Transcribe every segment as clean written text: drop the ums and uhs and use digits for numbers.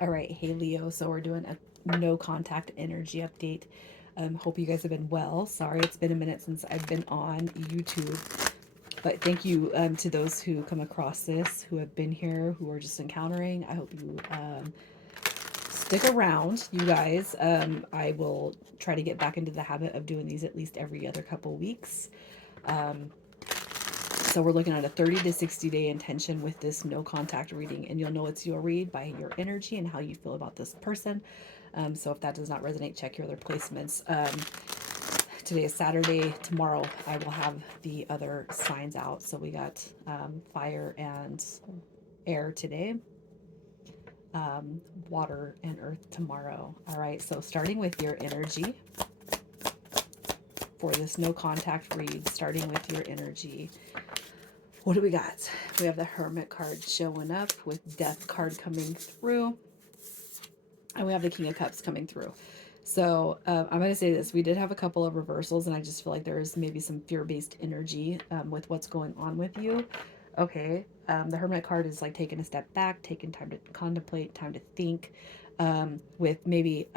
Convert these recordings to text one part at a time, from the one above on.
All right, hey Leo. So we're doing a no contact energy update. Hope you guys have been well. Sorry, it's been a minute since I've been on YouTube, but thank you to those who come across this, who have been here, who are just encountering. I hope you stick around, you guys. I will try to get back into the habit of doing these at least every other couple weeks. Um, So we're looking at a 30 to 60-day intention with this no contact reading, and you'll know it's your read by your energy and how you feel about this person. So if that does not resonate, check your other placements. Today is Saturday. Tomorrow I will have the other signs out. So we got fire and air today, um, water and earth tomorrow. All right. So starting with your energy for this no contact read, starting with your energy. What do we got? We have the Hermit card showing up with Death card coming through. And we have the King of Cups coming through. So I'm going to say this. We did have a couple of reversals, and I just feel like there's maybe some fear-based energy with what's going on with you. Okay. The Hermit card is like taking a step back, taking time to contemplate, time to think, with maybe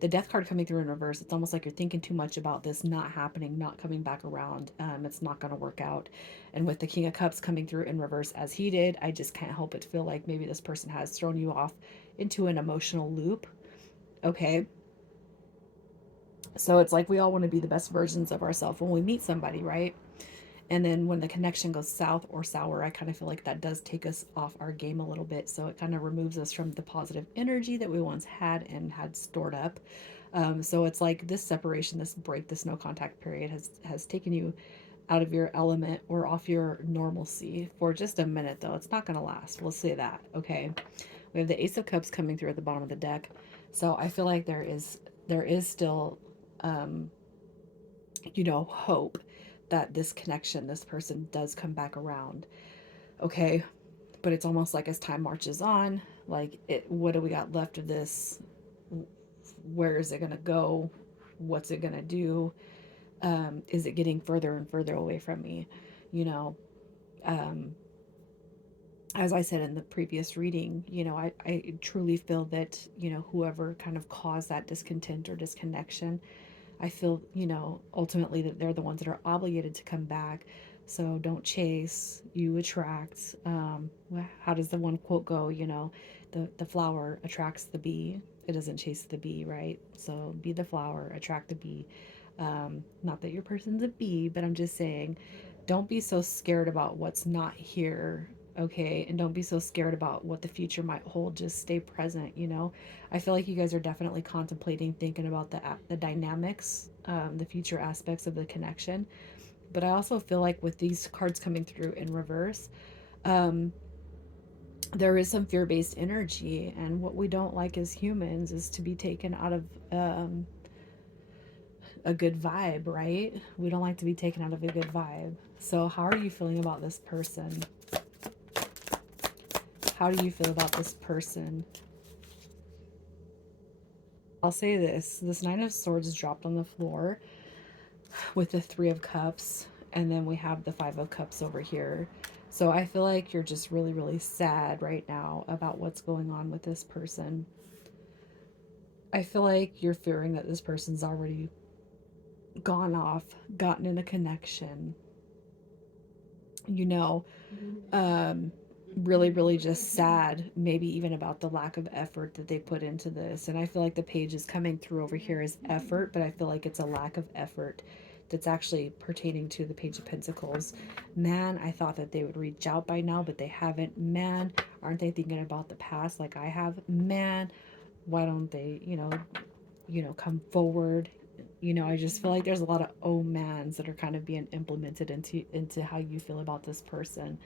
the Death card coming through in reverse. It's almost like you're thinking too much about this not happening, not coming back around. It's not going to work out. And with the King of Cups coming through in reverse as he did, I just can't help but feel like maybe this person has thrown you off into an emotional loop. Okay. So it's like we all want to be the best versions of ourselves when we meet somebody, right? And then when the connection goes south or sour, I kind of feel like that does take us off our game a little bit. So it kind of removes us from the positive energy that we once had and had stored up. So it's like this separation, this break, this no contact period has taken you out of your element or off your normalcy for just a minute, though. It's not going to last. We'll say that. Okay. We have the Ace of Cups coming through at the bottom of the deck. So I feel like there is still um, hope that this connection, this person does come back around. Okay. But it's almost like as time marches on, like what do we got left of this? Where is it gonna go? What's it gonna do? Is it getting further and further away from me? You know, um, as I said in the previous reading, I truly feel that, whoever kind of caused that discontent or disconnection, I feel, ultimately that they're the ones that are obligated to come back. So don't chase, you attract. How does the one quote go? The flower attracts the bee. It doesn't chase the bee, right? So be the flower, attract the bee. Not that your person's a bee, but I'm just saying, don't be so scared about what's not here, okay? And don't be so scared about what the future might hold. Just stay present. I feel like you guys are definitely contemplating, thinking about the dynamics, the future aspects of the connection. But I also feel like with these cards coming through in reverse, um, there is some fear based energy. And what we don't like as humans is to be taken out of a good vibe, right? We don't like to be taken out of a good vibe. So, how are you feeling about this person? How do you feel about this person? I'll say this Nine of Swords dropped on the floor with the Three of Cups, and then we have the Five of Cups over here. So I feel like you're just really, really sad right now about what's going on with this person. I feel like you're fearing that this person's already gone off, gotten in a connection, you know, um, really, really just sad, maybe even about the lack of effort that they put into this. And I feel like the page is coming through over here as effort, but I feel like it's a lack of effort that's actually pertaining to the Page of Pentacles. Man, I thought that they would reach out by now, but they haven't. Man, aren't they thinking about the past like I have? Man, why don't they, come forward? I just feel like there's a lot of oh mans that are kind of being implemented into how you feel about this person.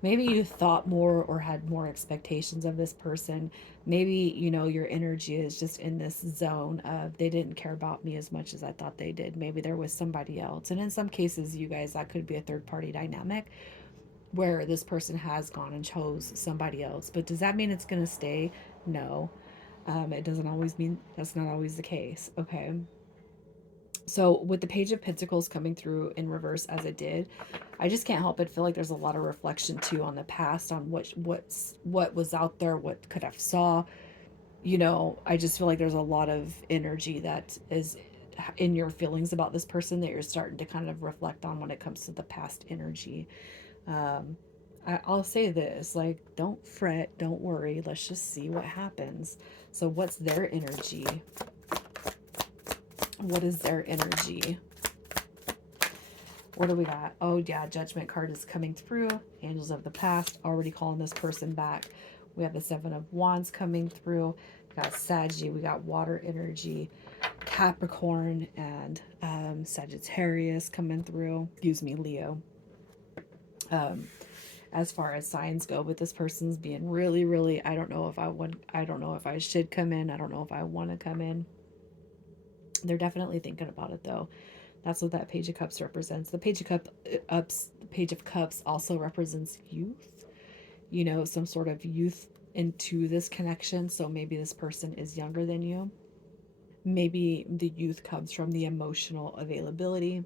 Maybe you thought more or had more expectations of this person. Maybe, your energy is just in this zone of they didn't care about me as much as I thought they did. Maybe there was somebody else. And in some cases, you guys, that could be a third party dynamic where this person has gone and chose somebody else. But does that mean it's going to stay? No. It doesn't always mean that's not always the case. Okay. So with the Page of Pentacles coming through in reverse as it did, I just can't help but feel like there's a lot of reflection too on the past, on what was out there, what could have saw. You know, I just feel like there's a lot of energy that is in your feelings about this person that you're starting to kind of reflect on when it comes to the past energy. Um, I'll say this, like, don't fret, don't worry, let's just see what happens. So what's their energy? What is their energy? What do we got? Oh, yeah, Judgment card is coming through. Angels of the past, already calling this person back. We have the Seven of Wands coming through. We got Saggy, we got water energy, Capricorn, and Sagittarius coming through. Excuse me, Leo. Um, as far as signs go, with this person's being really, really, I don't know if I should come in. I don't know if I want to come in. They're definitely thinking about it though. That's what that Page of Cups represents. The Page of Cups also represents youth. You know, some sort of youth into this connection. So maybe this person is younger than you. Maybe the youth comes from the emotional availability,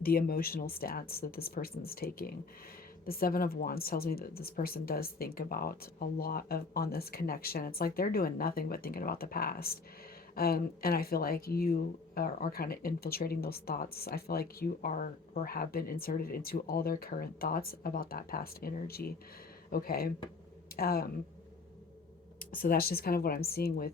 the emotional stance that this person's taking. The Seven of Wands tells me that this person does think about a lot of on this connection. It's like they're doing nothing but thinking about the past. And I feel like you are kind of infiltrating those thoughts. I feel like you are or have been inserted into all their current thoughts about that past energy. Okay. Um, so that's just kind of what I'm seeing with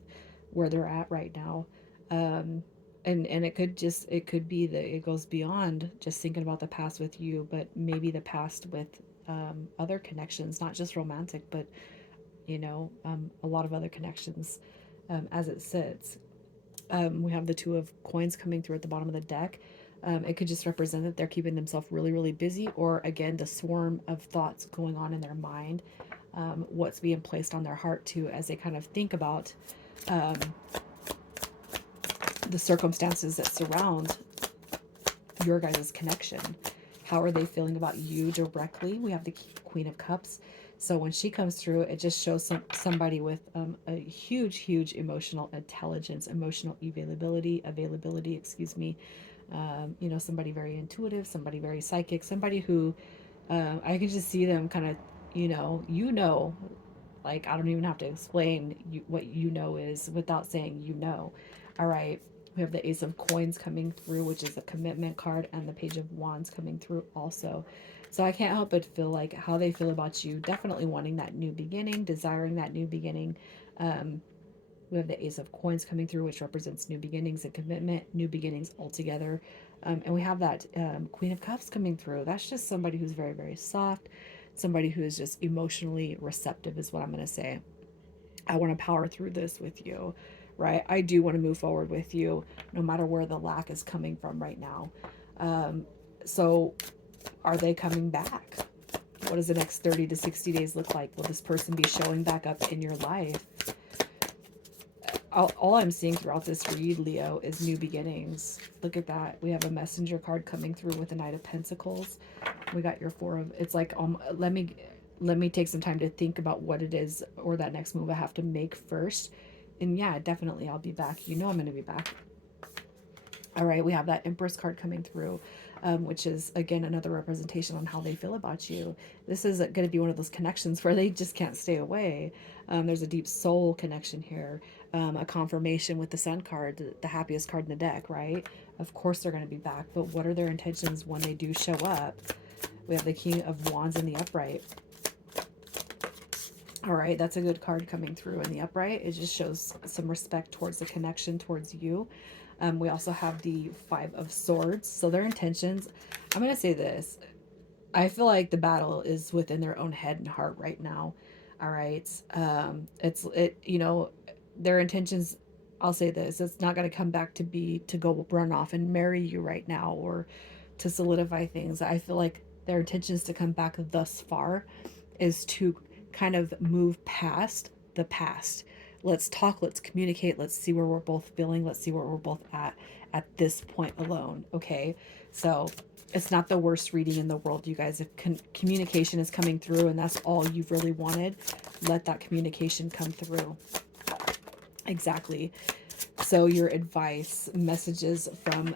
where they're at right now. Um, and it could be that it goes beyond just thinking about the past with you, but maybe the past with other connections, not just romantic, but a lot of other connections as it sits. We have the Two of Coins coming through at the bottom of the deck. It could just represent that they're keeping themselves really, really busy, or again, the swarm of thoughts going on in their mind, what's being placed on their heart too, as they kind of think about um, the circumstances that surround your guys' connection. How are they feeling about you directly? We have the Queen of Cups. So when she comes through, it just shows somebody with a huge, huge emotional intelligence, emotional availability, excuse me. Somebody very intuitive, somebody very psychic, somebody who I can just see them kind of, like I don't even have to explain what is without saying All right. We have the Ace of Coins coming through, which is a commitment card, and the Page of Wands coming through also. So I can't help but feel like how they feel about you, definitely wanting that new beginning, desiring that new beginning. Um, we have the Ace of Coins coming through, which represents new beginnings and commitment, new beginnings altogether. And we have that Queen of Cups coming through. That's just somebody who's very, very soft, somebody who is just emotionally receptive, is what I'm going to say. I want to power through this with you, right? I do want to move forward with you, no matter where the lack is coming from right now. So, are they coming back? What does the next 30 to 60 days look like? Will this person be showing back up in your life? All I'm seeing throughout this read, Leo, is new beginnings. Look at that. We have a messenger card coming through with the Knight of Pentacles. We got your Four of... It's like, let me take some time to think about what it is or that next move I have to make first. And yeah, definitely I'll be back. You know I'm going to be back. All right, we have that Empress card coming through, which is, again, another representation on how they feel about you. This is going to be one of those connections where they just can't stay away. There's a deep soul connection here, a confirmation with the Sun card, the happiest card in the deck, right? Of course they're going to be back, but what are their intentions when they do show up? We have the King of Wands in the upright. All right, that's a good card coming through in the upright. It just shows some respect towards the connection towards you. We also have the Five of Swords. So their intentions, I'm going to say this. I feel like the battle is within their own head and heart right now. All right. Their intentions, I'll say this, it's not going to come back to go run off and marry you right now or to solidify things. I feel like their intentions to come back thus far is to kind of move past the past. Let's talk, let's communicate, let's see where we're both feeling, let's see where we're both at this point alone, okay? So it's not the worst reading in the world, you guys. If communication is coming through and that's all you've really wanted, let that communication come through. Exactly. So your advice, messages from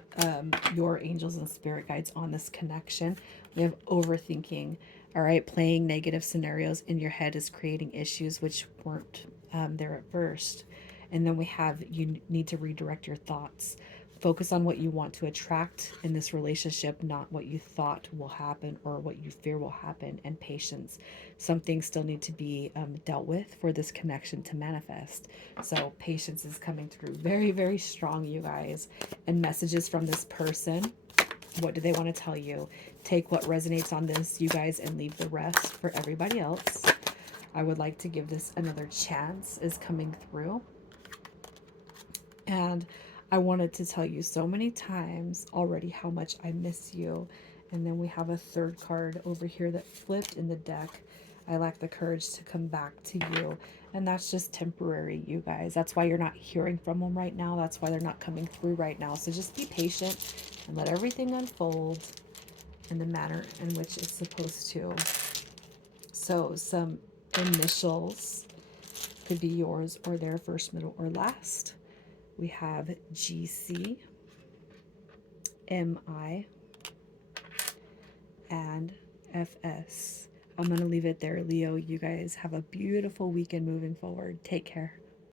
your angels and spirit guides on this connection. We have overthinking. All right, playing negative scenarios in your head is creating issues which weren't there at first. And then we have you need to redirect your thoughts. Focus on what you want to attract in this relationship, not what you thought will happen or what you fear will happen. And patience. Some things still need to be dealt with for this connection to manifest. So patience is coming through very, very strong, you guys. And messages from this person. What do they want to tell you? Take what resonates on this, you guys, and leave the rest for everybody else. I would like to give this another chance is coming through. And I wanted to tell you so many times already how much I miss you. And then we have a third card over here that flipped in the deck. I lack the courage to come back to you. And that's just temporary, you guys. That's why you're not hearing from them right now. That's why they're not coming through right now. So just be patient and let everything unfold in the manner in which it's supposed to. So some initials could be yours or their first, middle, or last. We have GC, MI, and FS. I'm going to leave it there, Leo. You guys have a beautiful weekend moving forward. Take care.